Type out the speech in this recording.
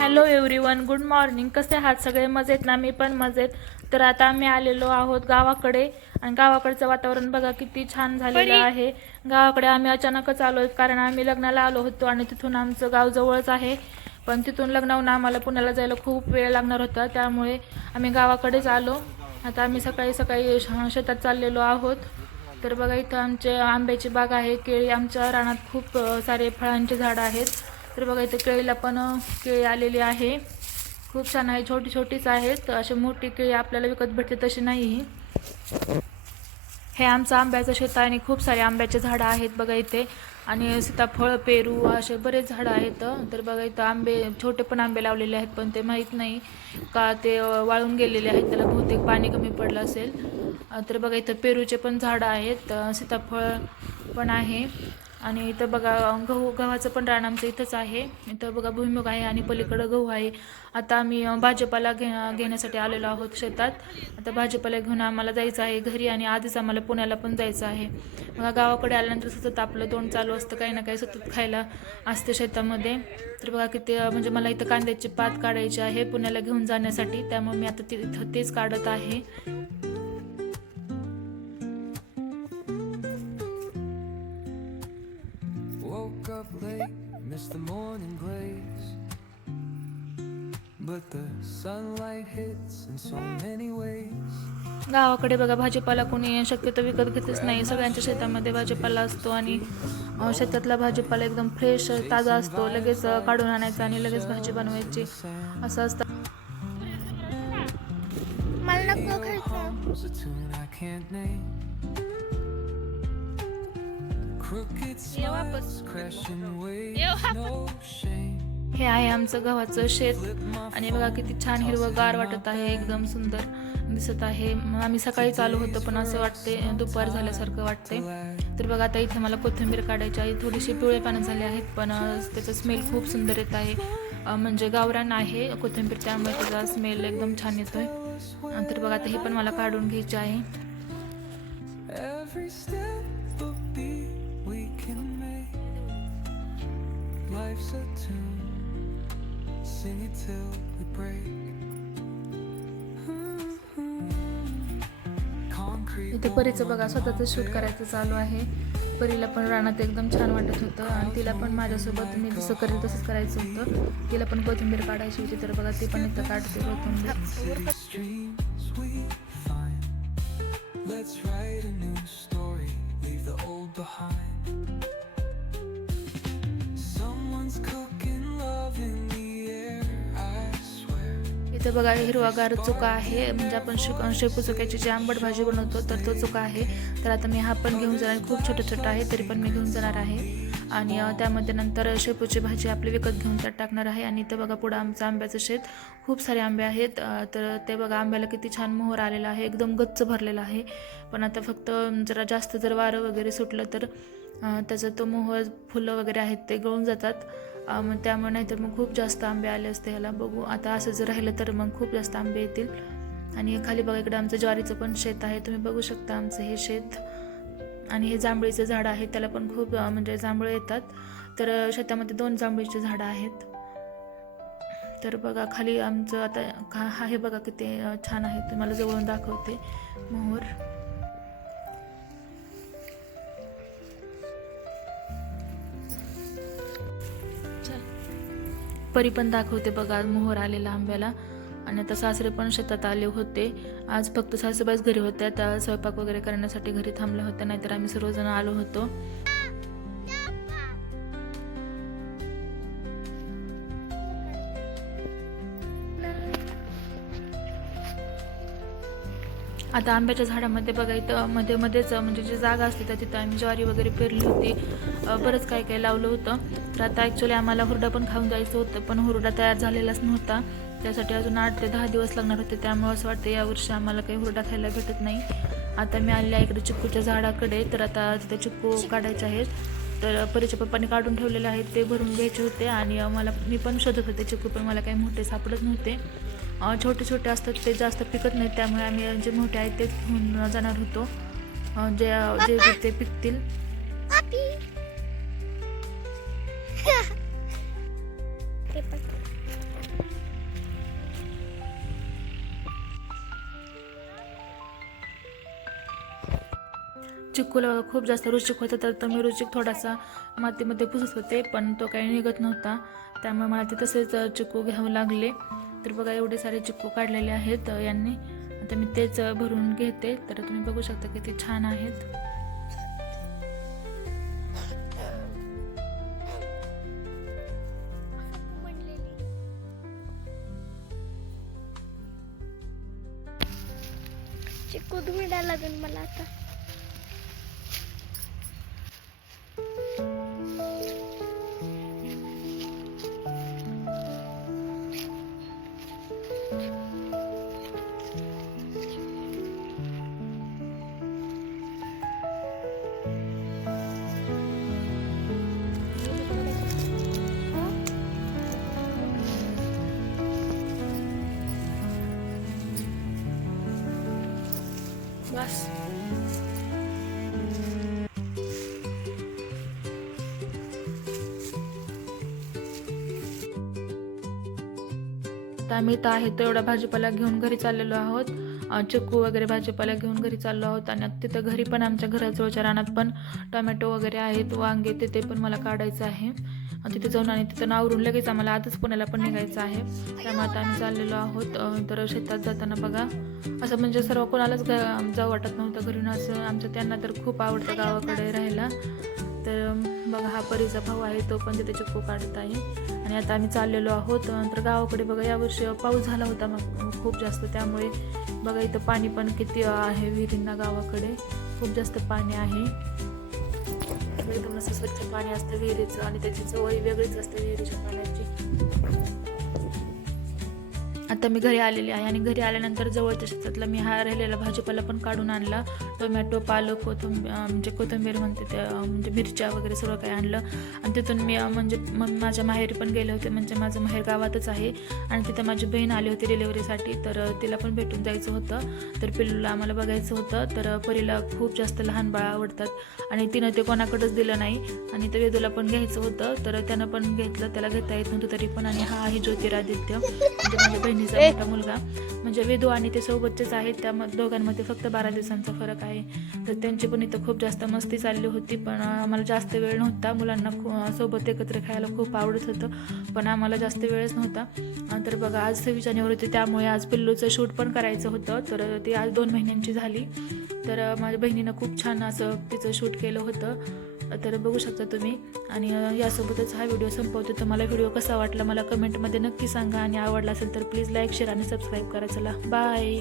Hello everyone good morning कसे आहात? सगळे मजेत ना? मी पण मजेत. तर आता आम्ही आलेलो आहोत गावाकडे. आणि गावाकडचं वातावरण बघा किती छान झालेलं आहे. गावाकडे आम्ही अचानकच आलो कारण आम्ही लग्नाला आलो होतो आणि तिथून आमचं गाव जवळच आहे. पण तिथून लग्नाहून आम्हाला पुण्याला जायला खूप वेळ लागणार होता. त्यामुळे आम्ही गावाकडेच आलो. आता आम्ही सकाळी सकाळी शेतात चाललेलो आहोत. तर बघा इथं आमचे आंब्याची बाग आहे केळी आमच्या रानात खूप सारे फळांची झाडं आहेत. तर बघा इथं केळीला पण केळी आलेली आहे. खूप छान आहे छोटी छोटीच आहेत. अशी मोठी केळी आपल्याला विकत भेटते तशी नाही. हे आमचं आंब्याचं शेत आहे आणि खूप सारे आंब्याचे झाडं आहेत बघा इथे. आणि सीताफळ पेरू असे बरेच झाडं आहेत. तर बघा इथं आंबे छोटे पण आंबे लावलेले आहेत पण ते माहीत नाही का ते वाळून गेलेले आहेत त्याला बहुतेक पाणी कमी पडलं असेल. तर बघा इथं पेरूचे पण झाडं आहेत. सीताफळ पण आहे. आणि इथं बघा गहू गव्हाचं पण रान आमचं इथंच आहे. इथं बघा भुईमुग आहे आणि पलीकडं गहू आहे. आता आम्ही भाजीपाला घे घेण्यासाठी आलेलो आहोत शेतात. आता भाजीपाला घेऊन आम्हाला जायचं आहे घरी आणि आधीच आम्हाला पुण्याला पण जायचं आहे. बघा गावाकडे आल्यानंतर सतत आपलं तोंड चालू असतं काही ना काही सतत खायला असते शेतामध्ये. तर बघा किती म्हणजे मला इथं कांद्याची पात काढायची आहे पुण्याला घेऊन जाण्यासाठी. त्यामुळे मी आता तिथं तेच काढत आहे. Late, missed the morning glaze. But the sunlight hits in so many ways. गावाकडे बघा भाजीपाला कोणी शक्यतो विकत घेतच नाही. सगळ्यांच्या शेतामध्ये भाजीपाला असतो आणि शेतातला भाजीपाला एकदम फ्रेश ताजा असतो. लगेच काढून आणायचा आणि लगेच भाजी बनवायची. असं असतं. मला हे आहे आमचं गव्हाचं शेत आणि बघा किती छान हिरवंगार वाटत आहे एकदम सुंदर दिसत आहे. आम्ही सकाळी चालू होतं पण असं वाटते दुपार झाल्यासारखं वाटते. तर बघा आता इथे मला कोथिंबीर काढायची आहे थोडीशी पिवळे पानं झाले आहेत पण त्याचा स्मेल खूप सुंदर येत आहे. म्हणजे गावरान आहे कोथिंबीर त्यामुळे त्याचा स्मेल एकदम छान येतोय. तर बघा आता हे पण मला काढून घ्यायचे आहे. Life's a tune, sing it till we break. Concrete इथे परीचं बघा स्वतःचं शूट करायचं चालू आहे. परीला पण रानात एकदम छान वाटत होतं आणि तिला पण माझ्यासोबत मी जसं करेल तसंच करायचं होतं. तिला पण कोथिंबीर काढायची होती तर बघा ती पण इथं काढते कोथिंबीर. इथं बघा हिरवागार चुका आहे. म्हणजे आपण शेक शेपू चुक्याची जी आंबट भाजी बनवतो तर तो चुका आहे. तर आता मी हा पण घेऊन जाणार. खूप छोटं छोटं आहे तरी पण मी घेऊन जाणार आहे. आणि त्यामध्ये नंतर शेपूची भाजी आपली विकत घेऊन त्यात टाकणार आहे. आणि इथं बघा पुढं आमचं आंब्याचं शेत. खूप सारे आंबे आहेत. तर ते बघा आंब्याला किती छान मोहर आलेला आहे. एकदम गच्च भरलेला आहे. पण आता फक्त जरा जास्त जर वारं वगैरे सुटलं तर त्याचं तो मोहर फुलं वगैरे आहेत ते गळून जातात. मग त्यामुळे नाहीतर मग खूप जास्त आंबे आले असते ह्याला. बघू आता असं जर राहिलं तर मग खूप जास्त आंबे येतील. आणि खाली बघा इकडे आमचं ज्वारीचं पण शेत आहे. तुम्ही बघू शकता आमचं हे शेत. आणि हे जांभळीचं झाड आहे त्याला पण खूप म्हणजे जांभळं येतात. तर शेतामध्ये दोन जांभळीची झाडं आहेत. तर बघा खाली आमचं आता खा हा हे बघा किती छान आहे. तुम्हाला जवळून दाखवते. मोहर. परी पण दाखवते बघा मोहर आलेला आंब्याला. आणि आता सासरे पण शेतात आले होते. आज फक्त सासूबाईच घरी होत्या त्या स्वयंपाक वगैरे करण्यासाठी घरी थांबल्या होत्या नाहीतर आम्ही सर्वजण आलो होतो. आता आंब्याच्या झाडामध्ये बघा इथं मध्ये मध्येच म्हणजे जी जागा असते त्या तिथं आम्ही ज्वारी वगैरे पेरली होती. बरंच काय काय लावलं होतं. तर आता ॲक्च्युली आम्हाला हुरडा पण खाऊन जायचं होतं पण हुरडा तयार झालेलाच नव्हता. त्यासाठी अजून आठ ते दहा दिवस लागणार होते त्यामुळे असं वाटतं यावर्षी आम्हाला काही हुरडा खायला भेटत नाही. आता मी आलेल्या इकडे चिक्कूच्या झाडाकडे तर आता तिथे चिक्कू काढायचे आहेत. तर परीच्या पप्पाने काढून ठेवलेले आहेत ते भरून घ्यायचे होते आणि मला मी पण शोधत होते चिक्कू पण मला काही मोठे सापडत नव्हते. छोटे छोटे असतात ते जास्त पिकत नाहीत त्यामुळे आम्ही जे मोठे आहेत तेच घेऊन जाणार होतो. जे जे ते पिकतील. ¿Qué पण चिकूला खूप जास्त रुचिक होतं तर मी रुचिक थोडासा मातीमध्ये पुसत होते पण तो काही निघत नव्हता. त्यामुळे मला ते तसेच चिकू घ्यावं लागले. तर बघा एवढे सारे चिकू काढलेले आहेत यांनी. आता मी तेच भरून घेते. तर तुम्ही बघू शकता किती छान आहेत. चिकू तुम्ही लागेल मला आता. बस आता आम्ही तर आहे तो एवढा भाजीपाला घेऊन घरी चाललेलो आहोत. चिकू चिक्कू वगैरे भाजीपाला घेऊन घरी चाललो आहोत आणि तिथं घरी पण आमच्या घराजवळच्या रानात पण टोमॅटो वगैरे आहेत वांगे तिथे पण मला काढायचं आहे. तिथे जाऊन आणि तिथं आवरून लगेच आम्हाला आजच पुण्याला पण निघायचं आहे. त्यामुळे आता आम्ही चाललेलो आहोत तर शेतात जाताना बघा. असं म्हणजे सर्व कोणालाच जाऊ वाटत नव्हतं घरून असं. आमच्या त्यांना तर खूप आवडतं गावाकडे राहायला. तर बघा हा परीचा भाऊ आहे तो पण तिथे चिक्कू काढत आहे. आणि आता आम्ही चाललेलो आहोत. तर गावाकडे बघा यावर्षी पाऊस झाला होता मग खूप जास्त. त्यामुळे बघा इथं पाणी पण किती आहे विहिरींना गावाकडे. खूप जास्त पाणी आहे. एकदम असं स्वच्छ पाणी असतं विहिरीचं आणि त्याची चवही वेगळीच असते विहिरीच्या पाण्याची. आता मी घरी आलेली आहे आणि घरी आल्यानंतर जवळच्या शेतातला मी हा राहिलेला भाजीपाला पण काढून आणला. टोमॅटो पालक कोथिंबीर म्हणजे कोथिंबीर म्हणते त्या म्हणजे मिरच्या वगैरे सर्व काही आणलं. आणि तिथून मी म्हणजे मग माझ्या माहेरी पण गेले होते. म्हणजे माझं माहेर गावातच आहे. आणि तिथं माझी बहीण आली होती डिलेवरीसाठी तर तिला पण भेटून जायचं होतं. तर पिल्लूला आम्हाला बघायचं होतं. तर परीला खूप जास्त लहान बाळ आवडतात. आणि तिनं ते कोणाकडंच दिलं नाही. आणि ते वेदूला पण घ्यायचं होतं. तर त्यानं पण घेतलं. त्याला घेता येत नव्हतं तरी पण. आणि हा आहे ज्योतिरादित्य. म्हणजे माझ्या बहिणी बहिणीचा मोठा मुलगा. म्हणजे वेदू आणि ते सोबतचेच आहेत. त्या दोघांमध्ये फक्त बारा दिवसांचा फरक आहे. तर त्यांची पण इथं खूप जास्त मस्ती चालली होती पण आम्हाला जास्त वेळ नव्हता. मुलांना खू- सोबत एकत्र खायला खूप आवडत होतं पण आम्हाला जास्त वेळच नव्हता. तर बघा आज सव्वीस जानेवारी होती त्यामुळे आज पिल्लूचं शूट पण करायचं होतं. तर ती आज दोन महिन्यांची झाली. तर माझ्या बहिणीनं खूप छान असं तिचं शूट केलं होतं. तर बघू शकता तुम्ही. आणि यासोबतच हा व्हिडिओ संपवतो. तुम्हाला व्हिडिओ कसा वाटला मला कमेंटमध्ये नक्की सांगा. आणि आवडला असेल तर प्लीज लाईक शेअर आणि सबस्क्राईब करा. चला बाय.